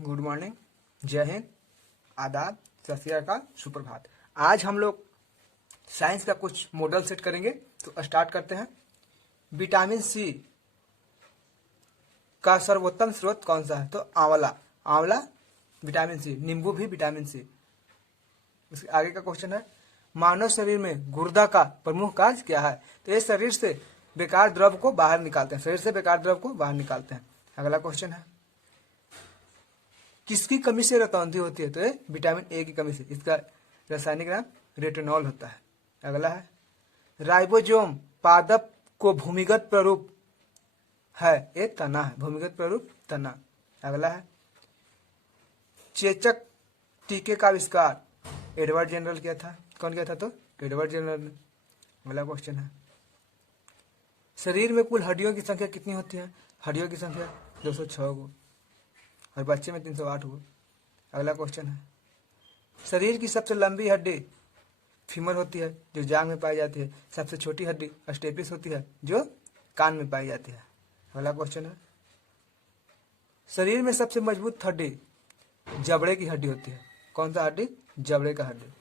Good morning, जय हिंद, आदाब, सत श्री अकाल, सुप्रभात। आज हम लोग साइंस का कुछ मॉडल सेट करेंगे, तो स्टार्ट करते हैं। विटामिन सी का सर्वोत्तम स्रोत कौन सा है? तो आंवला। आंवला विटामिन सी, नींबू भी विटामिन सी। उसके आगे का क्वेश्चन है, मानव शरीर में गुर्दा का प्रमुख कार्य क्या है? तो ये शरीर से बेकार द्रव को बाहर निकालते हैं, शरीर से बेकार द्रव को बाहर निकालते हैं। अगला क्वेश्चन है, किसकी कमी से रतौंधी होती है? तो ये विटामिन ए की कमी से। इसका रासायनिक नाम रेटिनॉल होता है। अगला है, राइबोसोम पादप को भूमिगत प्ररूप है, ये तना है, भूमिगत प्ररूप तना। अगला है, चेचक टीके का आविष्कार एडवर्ड जनरल किया था। कौन किया था? तो एडवर्ड जनरल ने। अगला क्वेश्चन है, शरीर में कुल हड्डियों की संख्या कितनी होती है? हड्डियों की संख्या 206 को, और बच्चे में 308 हुआ। अगला क्वेश्चन है, शरीर की सबसे लंबी हड्डी फीमर होती है, जो जांग में पाई जाती है। सबसे छोटी हड्डी स्टेपिस होती है, जो कान में पाई जाती है। अगला क्वेश्चन है, शरीर में सबसे मजबूत हड्डी जबड़े की हड्डी होती है। कौन सा हड्डी? जबड़े का हड्डी।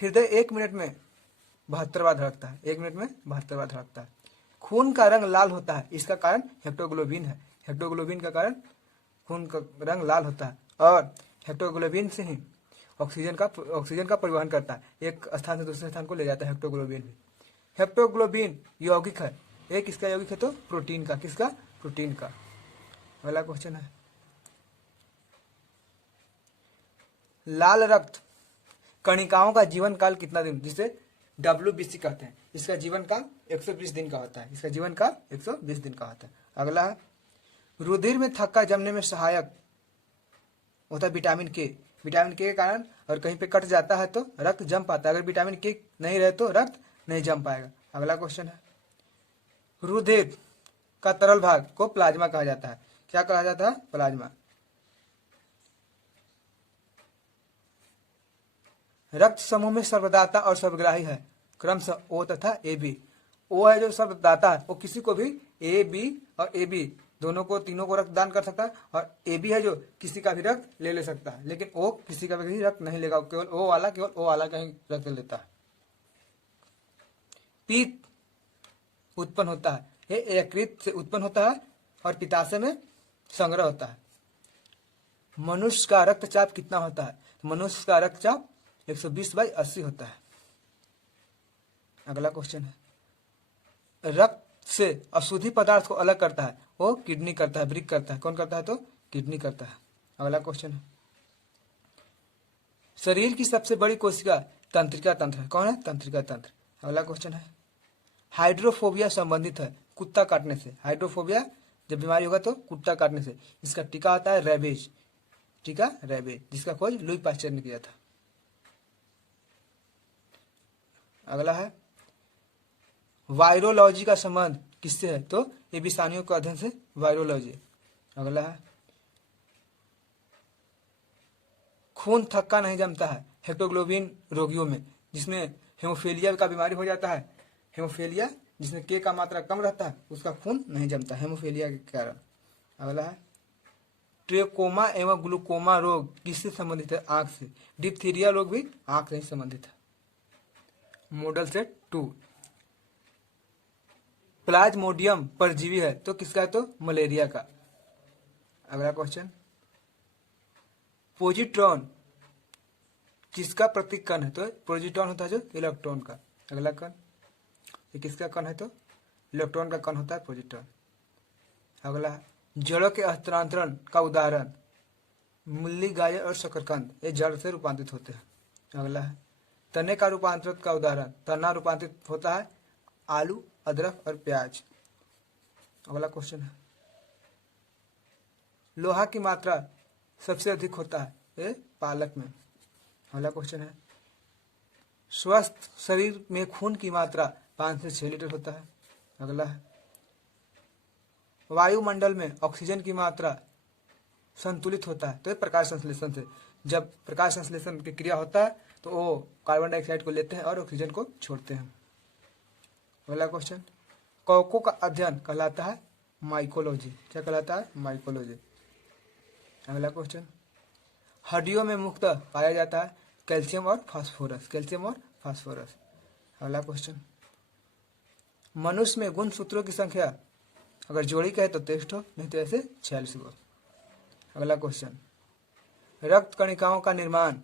हृदय 1 मिनट में 72 बार धड़कता है, 1 मिनट में 72 बार धड़कता है। खून का रंग लाल होता है, इसका कारण हेप्टोग्लोबिन है। हेप्टोग्लोबिन का कारण खून का रंग लाल होता है, और हेप्टोग्लोबिन से ही ऑक्सीजन का परिवहन करता है, एक स्थान से दूसरे स्थान को ले जाता है हेप्टोग्लोबिन भी। हेप्टोग्लोबिन यौगिक है, एक किसका यौगिक है? तो प्रोटीन का। किसका? प्रोटीन का। अगला क्वेश्चन है, लाल रक्त कणिकाओं का जीवन काल कितना दिन, जिसे WBC कहते हैं, इसका जीवन काल 120 दिन का होता है। इसका जीवन काल 120 दिन का होता है। अगला है, रुधिर में थक्का जमने में सहायक होता है विटामिन के। विटामिन के कारण और कहीं पे कट जाता है तो रक्त जम पाता है, अगर विटामिन के नहीं रहे तो रक्त नहीं जम पाएगा। अगला क्वेश्चन है, रुधिर का तरल भाग को प्लाज्मा कहा जाता है। क्या कहा जाता है? प्लाज्मा। रक्त समूह में सर्वदाता और सर्वग्राही है, क्रमशः O तथा AB। O है जो सर्वदाता है, वो किसी को भी AB और AB दोनों को, तीनों को रक्त दान कर सकता है, और AB है जो किसी का भी रक्त ले सकता है, लेकिन O किसी का भी रक्त नहीं लेगा, केवल O वाला का ही रक्त लेता है। पीत उत्पन्न होता है, ये यकृत से उत्पन्न होता है और पित्ताशय में संग्रह होता है। मनुष्य का रक्तचाप कितना होता है? मनुष्य का रक्तचाप 120/80 होता है। अगला क्वेश्चन है, रक्त से अशुद्धि पदार्थ को अलग करता है, वो किडनी करता है, ब्रिक करता है। कौन करता है? तो किडनी करता है। अगला क्वेश्चन है, शरीर की सबसे बड़ी कोशिका तंत्रिका तंत्र है। कौन है? तंत्रिका तंत्र। अगला क्वेश्चन है, हाइड्रोफोबिया संबंधित है कुत्ता काटने से। हाइड्रोफोबिया जब बीमारी होगा तो कुत्ता काटने से। इसका टीका आता है रेबीज। टीका रेबीज, जिसका खोज लुई पास्चर ने किया था। अगला है, वायरोलॉजी का संबंध किससे है? तो ये विषाणुओं के अध्ययन से वायरोलॉजी। अगला है, खून थक्का नहीं जमता है हेप्टोग्लोबिन रोगियों में, जिसमें हेमोफीलिया का बीमारी हो जाता है। हेमोफीलिया जिसमें के का मात्रा कम रहता है, उसका खून नहीं जमता हेमोफीलिया के कारण। अगला है, ट्रेकोमा एवं ग्लूकोमा रोग किससे संबंधित है? आंख से। डिप्थीरिया रोग भी आंख से संबंधित है। मॉडल सेट 2, प्लाज्मोडियम परजीवी है, तो किसका है? तो मलेरिया का। अगला क्वेश्चन, पोजिट्रॉन किसका प्रतीक कण है? तो पोजिट्रॉन होता है जो इलेक्ट्रॉन का। अगला कण, ये किसका कण है? तो इलेक्ट्रॉन का कण होता है पोजिट्रॉन। अगला, जड़ों के हस्तांतरण का उदाहरण मूली, गाजर और शकरकंद, ये जड़ से रूपांतरित होते हैं। अगला है, तने का रूपांतरण का उदाहरण, तना रूपांतरित होता है आलू, अदरक और प्याज। अगला क्वेश्चन है, लोहा की मात्रा सबसे अधिक होता है ये पालक में। अगला क्वेश्चन है, स्वस्थ शरीर में खून की मात्रा 5 से 6 लीटर होता है। अगला है, वायुमंडल में ऑक्सीजन की मात्रा संतुलित होता है, तो ये प्रकाश संश्लेषण से। जब प्रकाश संश्लेषण की क्रिया होता है तो वो कार्बन डाइऑक्साइड को लेते हैं और ऑक्सीजन को छोड़ते हैं। अगला क्वेश्चन, कवकों का अध्ययन कहलाता है माइकोलॉजी। क्या कहलाता है? माइकोलॉजी। अगला क्वेश्चन, हड्डियों में मुख्यतः पाया जाता है कैल्शियम और फास्फोरस, कैल्शियम और फास्फोरस। अगला क्वेश्चन, मनुष्य में गुणसूत्रों की संख्या अगर जोड़ी कहे तो 23 हो, नहीं तो ऐसे 46 हो। अगला क्वेश्चन, रक्त कणिकाओं का निर्माण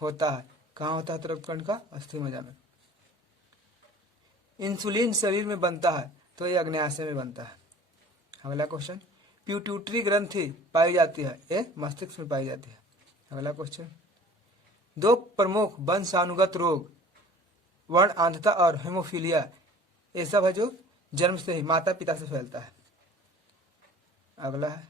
होता है कहाँ होता है? तो रक्त कणिका अस्थि मज्जा में। इंसुलिन शरीर में बनता है तो ये अग्न्याशय में बनता है। अगला क्वेश्चन, पिट्यूटरी ग्रंथि पाई जाती है, ये मस्तिष्क में पाई जाती है। अगला क्वेश्चन, दो प्रमुख वंशानुगत रोग वर्ण आंधता और हेमोफीलिया ये सब है जो जन्म से ही माता पिता से फैलता है। अगला है,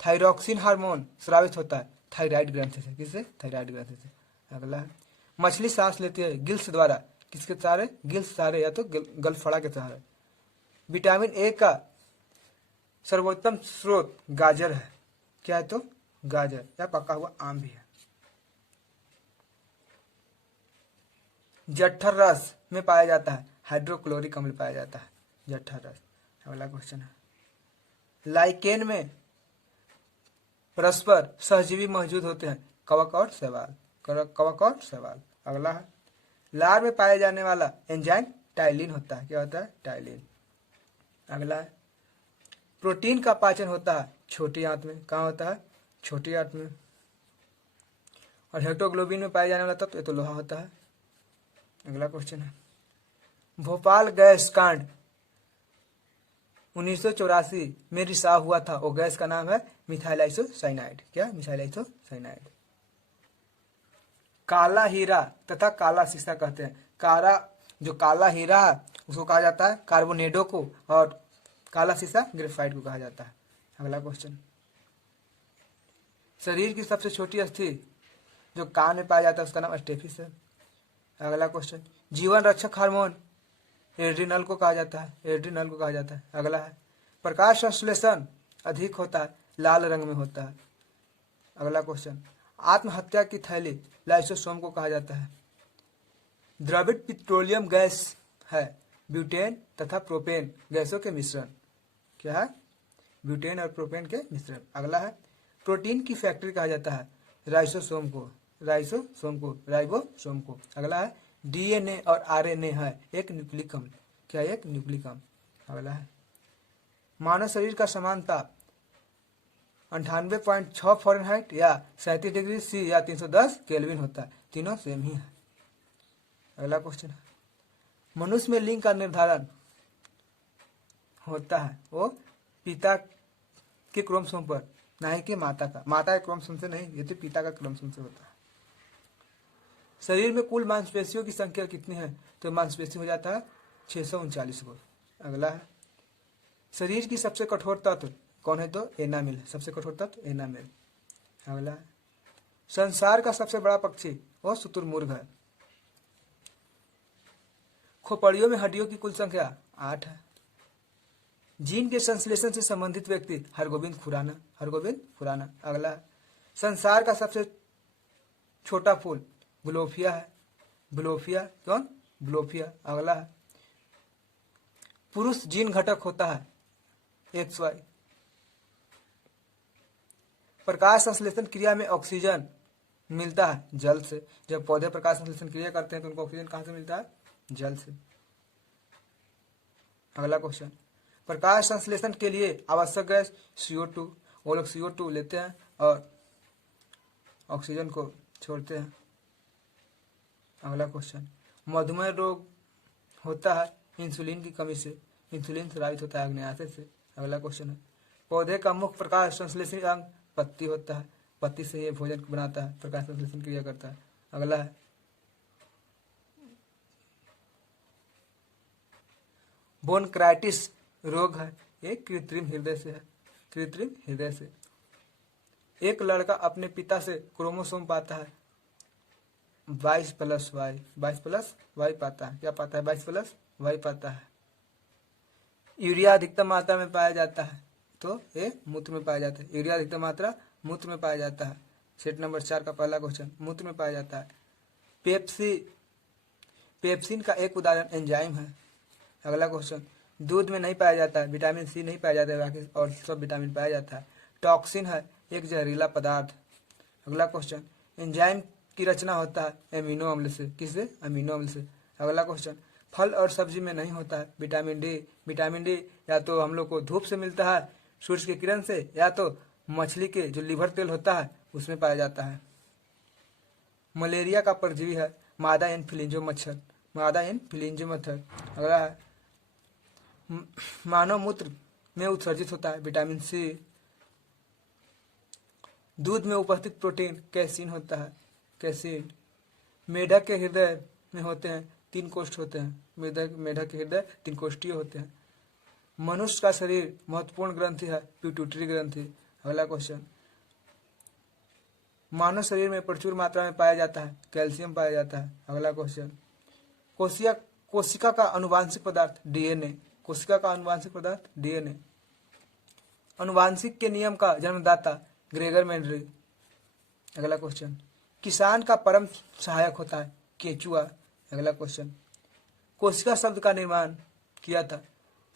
थायरॉक्सिन हार्मोन स्रावित होता है थायराइड ग्रंथि से, किससे? थायराइड ग्रंथि से। अगला है, मछली सांस लेती है गिल्स द्वारा, किसके सहारे? गिल्स सहारे या तो गलफड़ा के सहारे। विटामिन ए का सर्वोत्तम स्रोत गाजर है, क्या है? तो गाजर या पका हुआ आम भी है। जठर रस में पाया जाता है हाइड्रोक्लोरिक अम्ल पाया जाता है जठर रस। अगला क्वेश्चन है, लाइकेन में परस्पर सहजीवी मौजूद होते हैं कवक और शैवाल, कवक और शैवाल। अगला है, लार में पाया जाने वाला एंजाइम टाइलिन होता है, क्या होता है? टाइलिन। अगला है, प्रोटीन का पाचन होता है छोटी आंत में, कहाँ होता है? छोटी आंत में। और हेमोग्लोबिन में पाया जाने वाला तत्व तो लोहा होता है। अगला क्वेश्चन है, भोपाल गैस कांड 1984 में रिसाव हुआ था, वो गैस का नाम है मिथाइल आइसोसाइनाइड, क्या? Methyl isocyanide. काला हीरा तथा काला शीशा कहते हैं, जो काला हीरा है उसको कहा जाता है कार्बोनेडो को, और काला शीशा ग्रेफाइट को कहा जाता है। अगला क्वेश्चन, शरीर की सबसे छोटी अस्थि जो कान में पाया जाता है उसका नाम स्टेफिस है। अगला क्वेश्चन, जीवन रक्षक हार्मोन एड्रिनल को कहा जाता है, एड्रिनल को कहा जाता है। अगला है, प्रकाश संश्लेषण अधिक होता है लाल रंग में होता है। अगला क्वेश्चन, आत्महत्या की थैली लाइसोसोम को कहा जाता है। द्रवित पेट्रोलियम गैस है ब्यूटेन तथा प्रोपेन गैसों के मिश्रण, क्या है? ब्यूटेन और प्रोपेन के मिश्रण। अगला है, प्रोटीन की फैक्ट्री कहा जाता है राइबोसोम को, राइबोसोम को। अगला है, डीएनए और आरएनए है एक न्यूक्लिक अम्ल, क्या? एक न्यूक्लिक अम्ल। अगला है, मानव शरीर का समान ताप 98.6 फ़ारेनहाइट या 37 डिग्री सी या 310 केल्विन होता है, तीनों सेम ही है। अगला क्वेश्चन है, मनुष्य में लिंग का निर्धारण होता है वो पिता के क्रोमोसोम पर, नहीं कि माता का, माता के क्रोमोसोम से नहीं, ये तो पिता का क्रोमोसोम से होता है। शरीर में कुल मांसपेशियों की संख्या कितनी है? तो मांसपेशी हो जाता है 639 को। अगला है, शरीर की सबसे कठोर तत्व कौन है? तो एनामिल है, सबसे कठोर तत्व एनामिल। अगला है, संसार का सबसे बड़ा पक्षी वो शुतुरमुर्ग है। खोपड़ियों में हड्डियों की कुल संख्या 8 है। जीन के संश्लेषण से संबंधित व्यक्ति हरगोविंद खुराना। अगला है, संसार का सबसे छोटा फूल ब्लोफिया है, ब्लोफिया कौन? ब्लोफिया। अगला है, पुरुष जीन घटक होता है XY। प्रकाश संश्लेषण क्रिया में ऑक्सीजन मिलता है जल से, जब पौधे प्रकाश संश्लेषण क्रिया करते हैं तो उनको ऑक्सीजन कहाँ से मिलता है? जल से। अगला क्वेश्चन, प्रकाश संश्लेषण के लिए आवश्यक गैस CO2, वो लोग CO2 लेते हैं और ऑक्सीजन को छोड़ते हैं। अगला क्वेश्चन, मधुमेह रोग होता है इंसुलिन की कमी से, इंसुलिन स्रावित होता है अग्न्याशय से। अगला क्वेश्चन है, पौधे का मुख्य प्रकाश संश्लेषण अंग पत्ती होता है, पत्ती से ये भोजन बनाता है, प्रकाश संश्लेषण क्रिया करता है। अगला है, बोनक्राइटिस रोग है, एक कृत्रिम हृदय से है, कृत्रिम हृदय से। एक लड़का अपने पिता से क्रोमोसोम पाता है 22+Y पाता है, क्या पाता है? 22+Y पाता है। यूरिया अधिकतम मात्रा में पाया जाता है तो ये मूत्र में पाया जाता है, यूरिया अधिकतम मात्रा मूत्र में पाया जाता है। सेट नंबर 4 का पहला क्वेश्चन, मूत्र में पाया जाता है। पेप्सिन का एक उदाहरण एंजाइम है। अगला क्वेश्चन, दूध में नहीं पाया जाता है, विटामिन C नहीं पाया जाता है, बाकी और सब विटामिन पाया जाता है। टॉक्सिन है एक जहरीला पदार्थ। अगला क्वेश्चन, एंजाइम की रचना होता है एमिनो अम्ल से। किससे? अमीनो अम्ल से। अगला क्वेश्चन, फल और सब्जी में नहीं होता है विटामिन डी। विटामिन डी या तो हम लोग को धूप से मिलता है, सूर्य की किरण से, या तो मछली के जो लिवर तेल होता है उसमें पाया जाता है। मलेरिया का परजीवी है मादा इन्फ्लुएंजा मच्छर। मादा इन्फ्लुएंजा मच्छर। अगला है, मानव मूत्र में उत्सर्जित होता है विटामिन सी। दूध में उपस्थित प्रोटीन कैसीन होता है। कैसीन। मेढक के हृदय में होते हैं 3 कोष्ठ होते हैं। मेढक के हृदय 3 कोष्ठीय होते हैं। मनुष्य का शरीर महत्वपूर्ण ग्रंथि है पिट्यूटरी ग्रंथि। अगला क्वेश्चन, मानव शरीर में प्रचुर मात्रा में पाया जाता है कैल्शियम पाया जाता है। अगला क्वेश्चन, कोशिका का अनुवांशिक पदार्थ डीएनए। कोशिका का अनुवांशिक पदार्थ डीएनए। अनुवांशिक के नियम का जन्मदाता ग्रेगर मेंडल। अगला क्वेश्चन, किसान का परम सहायक होता है केचुआ। अगला क्वेश्चन, कोशिका शब्द का निर्माण किया था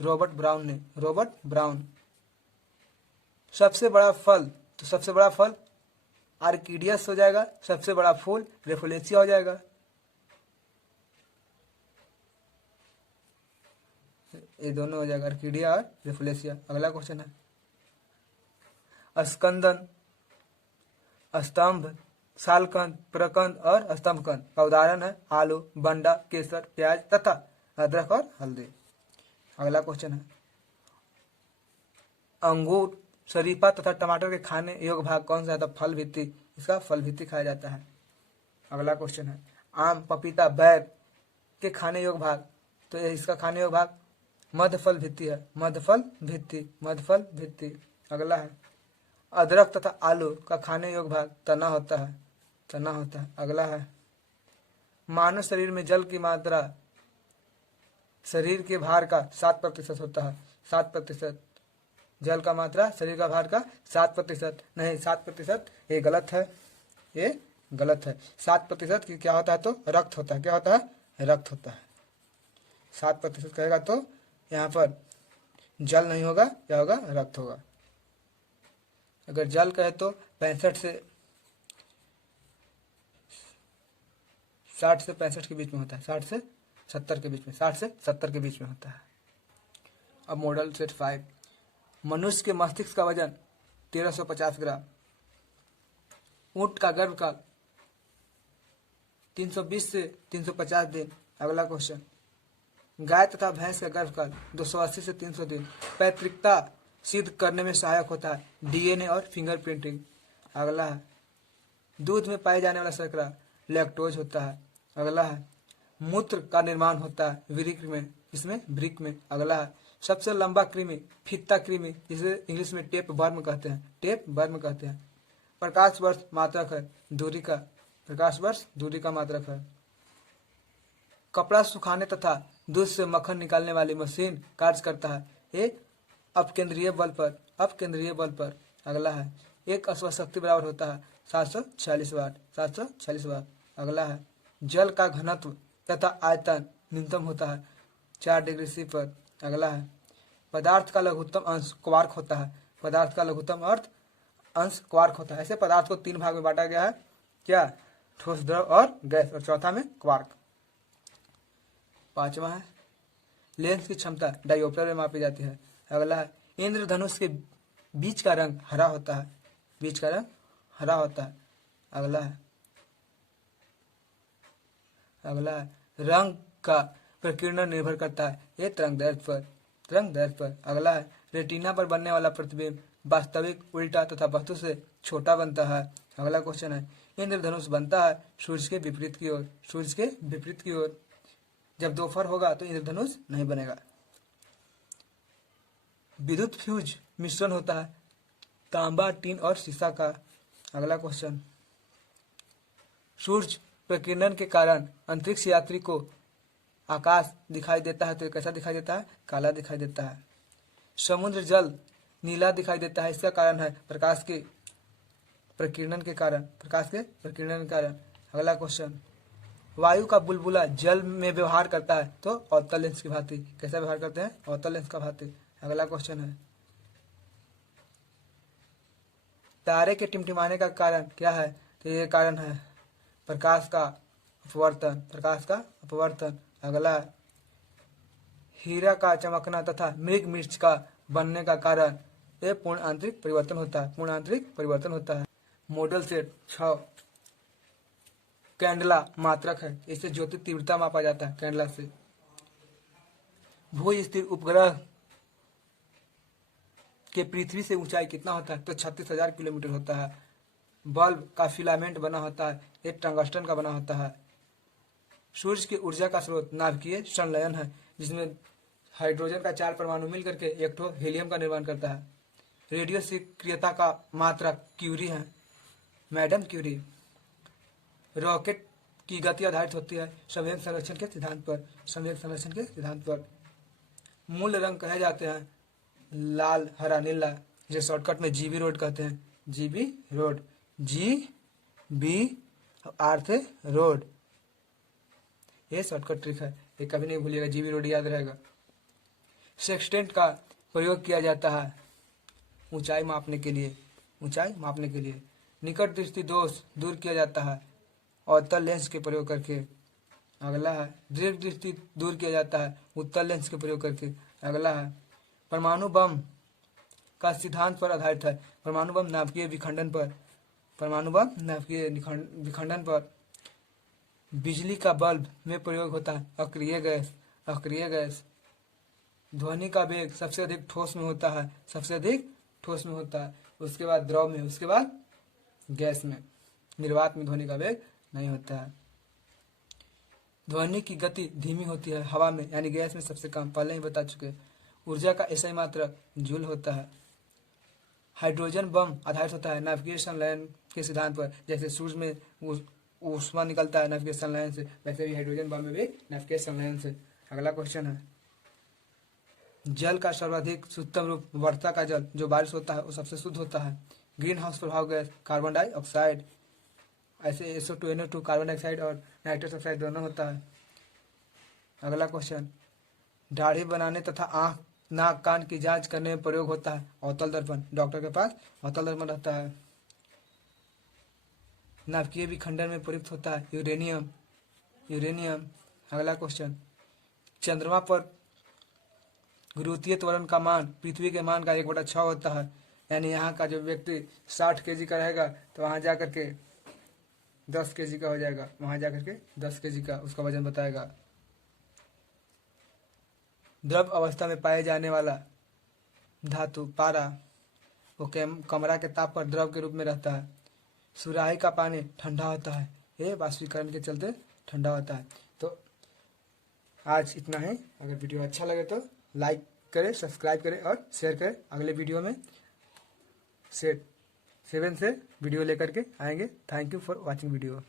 रॉबर्ट ब्राउन ने। Robert brown. सबसे बड़ा फल, तो सबसे बड़ा फल आर्किडियस हो जाएगा। सबसे बड़ा फूल रेफोलेसिया हो जाएगा। ये दोनों हो जाएगा, आर्किडिया और रेफोलेसिया। अगला क्वेश्चन है, स्कंदन, स्तंभ, सालकंद, प्रकंद और स्तंभकंद का उदाहरण है आलू, बंडा, केसर, प्याज तथा अदरक और हल्दी। अगला क्वेश्चन है, अंगूर, शरीफा तथा टमाटर के खाने योग्य भाग कौन सा है? तो फल भित्ति। इसका फल भित्ति खाया जाता है। अगला क्वेश्चन है, आम, पपीता, बैर के खाने योग्य भाग, तो इसका खाने योग्य भाग मध्य फल भित्ति है। मध्य फल भित्ति। मध्य फल भित्ति। अगला है, अदरक तथा आलू का खाने योग्य भाग तना होता है। तना होता है। अगला है, मानव शरीर में जल की मात्रा शरीर के भार का 7% होता है। 7%। जल का मात्रा शरीर का भार का 7%। नहीं, 7% ये गलत है। ये गलत है। 7% की क्या होता है? तो रक्त होता है। क्या होता है? रक्त होता है। 7% कहेगा तो यहाँ पर जल नहीं होगा, क्या होगा? रक्त होगा। अगर जल कहे तो 65 से 60 से 65 के बीच में होता है। 60 से 70 के बीच में। 60 से 70 के बीच में होता है। अब मॉडल सेट 5, मनुष्य के मस्तिष्क का वजन 1350 ग्राम। ऊंट का गर्भकाल 320 से 350 दिन। अगला क्वेश्चन, गाय तथा भैंस का गर्भकाल 280 से 300 दिन। पैतृकता सिद्ध करने में सहायक होता है डीएनए और फिंगरप्रिंटिंग। अगला है, दूध में पाए जाने वाला शर्करा लैक्टोज होता है। अगला है, मूत्र का निर्माण होता है वृक्क में। इसमें वृक्क में। अगला है, सबसे लंबा कृमि फित्ता कृमि, जिसे इंग्लिश में टेप वर्म कहते हैं। टेप वर्म कहते हैं। प्रकाश वर्ष मात्रक है दूरी का। प्रकाश वर्ष दूरी का मात्रक है। कपड़ा सुखाने तथा दूध से मक्खन निकालने वाली मशीन कार्य करता है एक अपकेंद्रीय बल पर। अपकेंद्रीय बल पर। अगला है, एक अश्वशक्ति बराबर होता है 746 वाट। 746 वाट। अगला है, जल का घनत्व तथा आयतन न्यूनतम होता है 4 डिग्री सी पर। अगला है, पदार्थ का लघुत्तम अंश क्वार्क होता है। पदार्थ का लघुत्तम अंश क्वार्क होता है। ऐसे पदार्थ को 3 भाग में बांटा गया है। क्या? ठोस, द्रव और गैस। और चौथा में क्वार्क। 5वां है, लेंस की क्षमता डायोप्टर में मापी जाती है। अगला है, इंद्रधनुष के बीच का रंग हरा होता है। बीच का रंग हरा होता है। अगला है, रंग का प्रकीर्णन निर्भर करता है ये तरंगदैर्घ्य पर। तरंगदैर्घ्य पर। अगला है, रेटिना पर बनने वाला प्रतिबिंब वास्तविक, उल्टा तथा वस्तु से छोटा बनता है। अगला क्वेश्चन है, इंद्रधनुष बनता है सूर्य के विपरीत की ओर। सूर्य के विपरीत की ओर। जब दोपहर होगा तो इंद्रधनुष नहीं बनेगा। विद्युत फ्यूज मिश्रण होता है तांबा, टीन और शीशा का। अगला क्वेश्चन, सूर्य प्रकीर्णन के कारण अंतरिक्ष यात्री को आकाश दिखाई देता है तो कैसा दिखाई देता है? काला दिखाई देता है। समुद्र जल नीला दिखाई देता है। इसका कारण है प्रकाश के प्रकीर्णन के कारण। प्रकाश के प्रकीर्णन के कारण। अगला क्वेश्चन, वायु का बुलबुला जल में व्यवहार करता है तो अवतल लेंस की भांति। कैसा व्यवहार करते हैं? अवतल लेंस का भांति। अगला क्वेश्चन है, तारे के टिमटिमाने का कारण क्या है? तो ये कारण है प्रकाश का अपवर्तन, प्रकाश का अपवर्तन। अगला, हीरा का चमकना तथा मृग मिर्च का बनने का कारण ये पूर्ण आंतरिक परिवर्तन होता है, पूर्ण आंतरिक परिवर्तन होता है। मॉडल सेट 6 कैंडला मात्रक है, इससे ज्योति तीव्रता मापा जाता है कैंडला से। भू स्थिर उपग्रह के पृथ्वी से ऊंचाई कितना होता है? तो 36,000 किलोमीटर होता है। बल्ब का फिलामेंट बना होता है, ये टंगस्टन का बना होता है। सूर्य की ऊर्जा का स्रोत नाभिकीय संलयन है, जिसमें हाइड्रोजन का 4 परमाणु मिलकर के एक ठो हीलियम का निर्माण करता है। रेडियो सक्रियता का मात्रक क्यूरी है, मैडम क्यूरी। रॉकेट की गति आधारित होती है संवेग संरक्षण के सिद्धांत पर, संवेग संरक्षण के सिद्धांत पर। मूल रंग कहे जाते हैं लाल, हरा, नीला, जिसे शॉर्टकट में जीबी रोड कहते हैं, जीबी रोड, जी बी अर्थ रोड, ये शॉर्टकट ट्रिक है, ये कभी नहीं भूलिएगा, जीबी रोड याद रहेगा। सेक्सटेंट का प्रयोग किया जाता है ऊंचाई मापने के लिए, ऊंचाई मापने के लिए। निकट दृष्टि दोष दूर किया जाता है अवतल लेंस के प्रयोग करके। अगला है दीर्घ दृष्टि दूर किया जाता है उत्तल लेंस के प्रयोग करके। अगला है परमाणु बम का सिद्धांत पर आधारित है, परमाणु बम नाभिकीय विखंडन पर, परमाणु बम नाभिकीय विखंडन पर। बिजली का बल्ब में प्रयोग होता है अक्रिय गैस, अक्रिय गैस। ध्वनि का वेग सबसे अधिक ठोस में होता है, सबसे अधिक ठोस में होता है, उसके बाद द्रव में, उसके बाद गैस में। निर्वात में ध्वनि का वेग नहीं होता है। ध्वनि की गति धीमी होती है हवा में, यानी गैस में सबसे कम, पहले ही बता चुके। ऊर्जा का एसआई मात्रक जूल होता है। हाइड्रोजन बम आधारित होता है नाभिकीय संलयन के सिद्धांत पर, जैसे सूर्य में ऊष्मा निकलता है नाभिकीय संलयन से, वैसे भी हाइड्रोजन बम में भी नाभिकीय संलयन से। अगला क्वेश्चन है जल का सर्वाधिक शुद्धतम रूप वर्षा का जल, जो बारिश होता है वो सबसे शुद्ध होता है। ग्रीन हाउस प्रभाव गैस कार्बन डाइऑक्साइड, ऐसे SO2 NO2 कार्बन डाइऑक्साइड और नाइट्रस ऑक्साइड दोनों होता है। अगला क्वेश्चन दाढ़ी बनाने तथा आंख, नाक, कान की जांच करने में प्रयोग होता है अवतल दर्पण, डॉक्टर के पास अवतल दर्पण रहता है। नाभिकीय विखंडन में प्रयुक्त होता है यूरेनियम, यूरेनियम। अगला क्वेश्चन चंद्रमा पर गुरुत्वीय त्वरण का मान पृथ्वी के मान का 1/6 होता है, यानी यहाँ का जो व्यक्ति 60 kg का रहेगा तो वहाँ जा करके 10 kg का हो जाएगा, वहाँ जा करके 10 kg का उसका वजन बताएगा। द्रव अवस्था में पाए जाने वाला धातु पारा, वो कमरा के ताप पर द्रव के रूप में रहता है। सुराही का पानी ठंडा होता है, ये वाष्पीकरण के चलते ठंडा होता है। तो आज इतना है, अगर वीडियो अच्छा लगे तो लाइक करें, सब्सक्राइब करें और शेयर करें। अगले वीडियो में सेट 7 से वीडियो लेकर के आएंगे। Thank you for watching video.